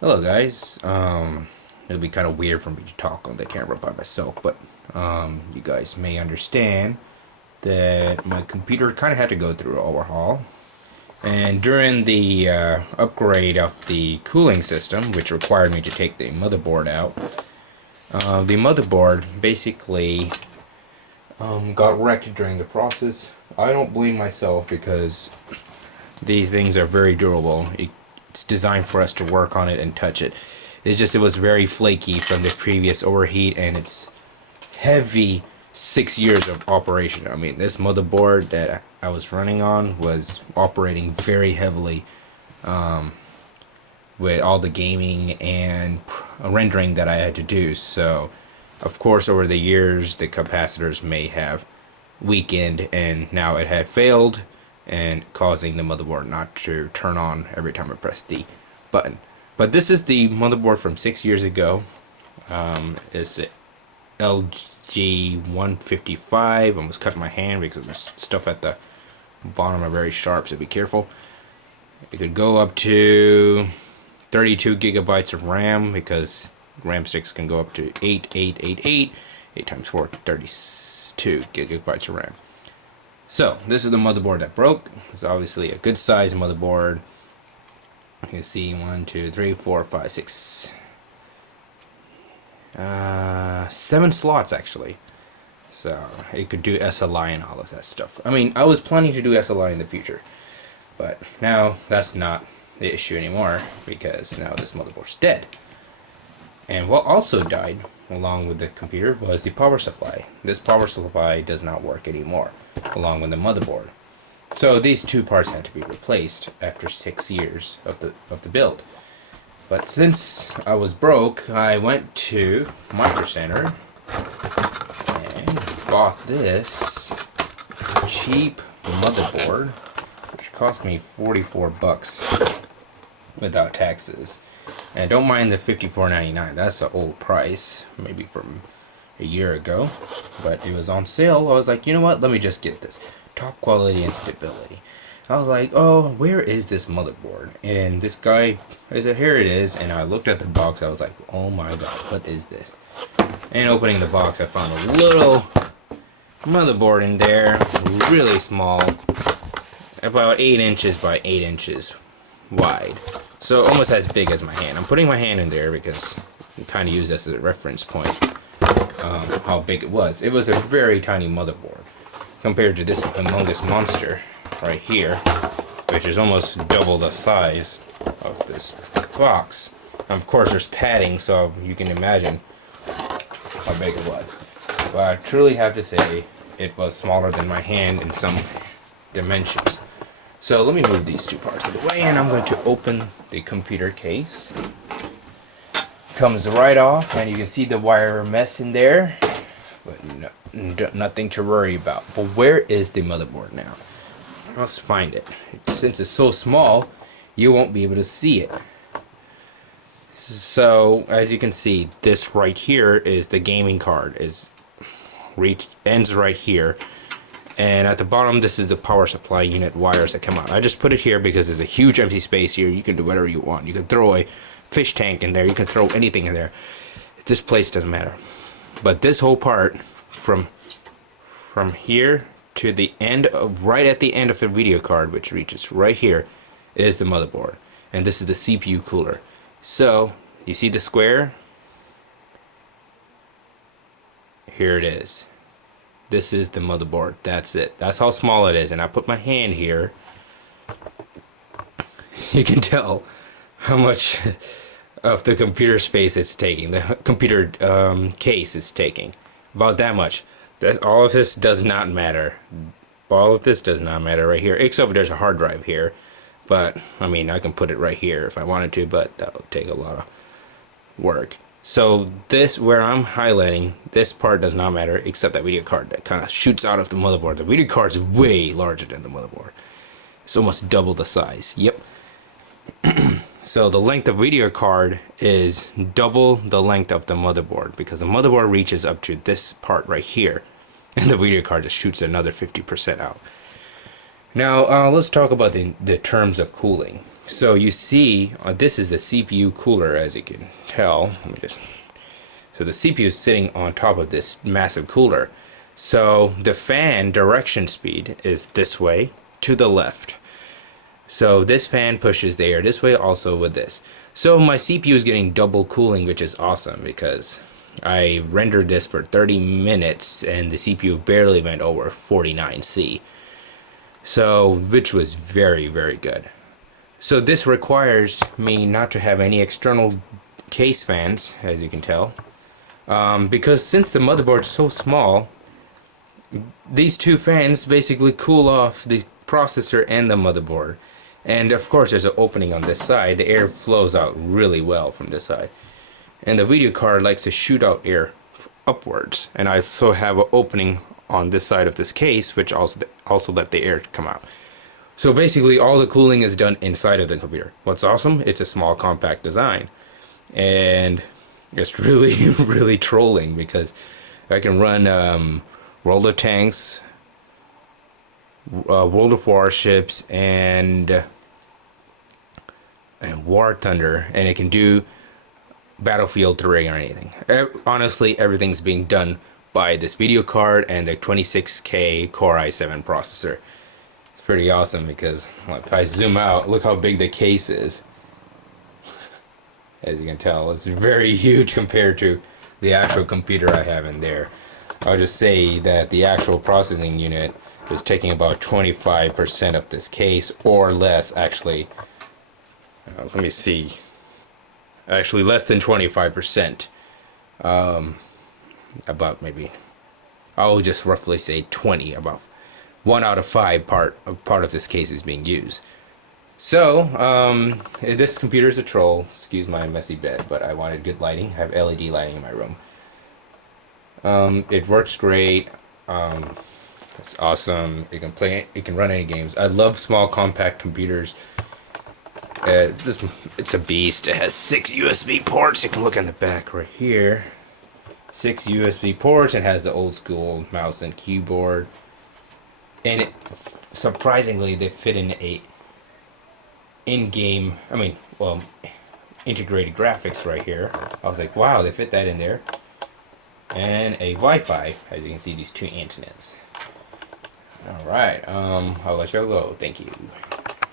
Hello guys. It'll be kind of weird for me to talk on the camera by myself, but you guys may understand that my computer kind of had to go through an overhaul. And during the upgrade of the cooling system, which required me to take the motherboard out, the motherboard basically got wrecked during the process. I don't blame myself because these things are very durable. It's designed for us to work on it and touch it. It's just it was very flaky from the previous overheat, and it's heavy 6 years of operation. I mean, this motherboard that I was running on was operating very heavily with all the gaming and rendering that I had to do. So, of course, over the years, the capacitors may have weakened, and now it had failed and causing the motherboard not to turn on every time I press the button. But this is the motherboard from 6 years ago. It's LG 155. I almost cut my hand because the stuff at the bottom are very sharp, so be careful. It could go up to 32 gigabytes of RAM because RAM sticks can go up to 8 times 4, 32 gigabytes of RAM. So, this is the motherboard that broke. It's obviously a good size motherboard. You can see 1, 2, 3, 4, 5, 6, 7 slots actually. So, it could do SLI and all of that stuff. I mean, I was planning to do SLI in the future, but now that's not the issue anymore because now this motherboard's dead. And what also died along with the computer was the power supply. This power supply does not work anymore along with the motherboard. So these two parts had to be replaced after 6 years of the build. But since I was broke, I went to Micro Center and bought this cheap motherboard, which cost me 44 bucks without taxes. And don't mind the $54.99. That's an old price, maybe from a year ago, but it was on sale. I was like, you know what? Let me just get this. Top quality and stability. I was like, oh, where is this motherboard? And this guy, I said, here it is. And I looked at the box. I was like, oh my god, what is this? And opening the box, I found a little motherboard in there, really small, about 8 inches by 8 inches wide. So almost as big as my hand. I'm putting my hand in there because I kind of use this as a reference point. How big it was. It was a very tiny motherboard compared to this humongous monster right here, which is almost double the size of this box. And of course, there's padding, so you can imagine how big it was. But I truly have to say, it was smaller than my hand in some dimensions. So let me move these two parts of the way, and I'm going to open the computer case. Comes right off, and you can see the wire mess in there, but nothing to worry about. But where is the motherboard now? Let's find it. Since it's so small, you won't be able to see it. So as you can see, this right here is the gaming card. Ends right here. And at the bottom, this is the power supply unit wires that come out. I just put it here because there's a huge empty space here. You can do whatever you want. You can throw a fish tank in there. You can throw anything in there. This place doesn't matter. But this whole part, from here to the end of, right at the end of the video card, which reaches right here, is the motherboard. And this is the CPU cooler. So, you see the square? Here it is. This is the motherboard. That's it. That's how small it is. And I put my hand here. You can tell how much of the computer space it's taking. The computer case is taking. About that much. All of this does not matter. All of this does not matter right here. Except there's a hard drive here. But, I mean, I can put it right here if I wanted to, but that would take a lot of work. So this, where I'm highlighting, this part does not matter except that video card that kind of shoots out of the motherboard. The video card is way larger than the motherboard. It's almost double the size. Yep. So the length of video card is double the length of the motherboard because the motherboard reaches up to this part right here, and the video card just shoots another 50% out. Now let's talk about the terms of cooling. So you see, this is the CPU cooler, as you can tell. Let me just. So the CPU is sitting on top of this massive cooler. So the fan direction speed is this way to the left. So this fan pushes the air this way, also with this. So my CPU is getting double cooling, which is awesome because I rendered this for 30 minutes and the CPU barely went over 49C. So, which was very, very good. So this requires me not to have any external case fans, as you can tell. Because since the motherboard is so small, these two fans basically cool off the processor and the motherboard. And of course there's an opening on this side. The air flows out really well from this side. And the video card likes to shoot out air upwards. And I also have an opening on this side of this case, which also let the air come out. So basically all the cooling is done inside of the computer. What's awesome, it's a small compact design. And it's really, really trolling because I can run World of Tanks, World of Warships, and War Thunder, and it can do Battlefield 3 or anything. Honestly, everything's being done by this video card and the 26K Core i7 processor. It's pretty awesome because if I zoom out, look how big the case is. As you can tell, it's very huge compared to the actual computer I have in there. I'll just say that the actual processing unit is taking about 25% of this case, or less actually. Let me see. Actually less than 25%. About maybe, I'll just roughly say 20, about 1 out of 5 part of this case is being used. So, this computer is a troll. Excuse my messy bed, but I wanted good lighting. I have LED lighting in my room. It works great. It's awesome. You can play it. You can run any games. I love small, compact computers. It's a beast. It has 6 USB ports. You can look on the back right here. 6 USB ports. It has the old school mouse and keyboard. And it, surprisingly, they fit in a in-game, integrated graphics right here. I was like, wow, they fit that in there. And a Wi-Fi, as you can see, these 2 antennas. Alright, I'll let y'all go. Thank you.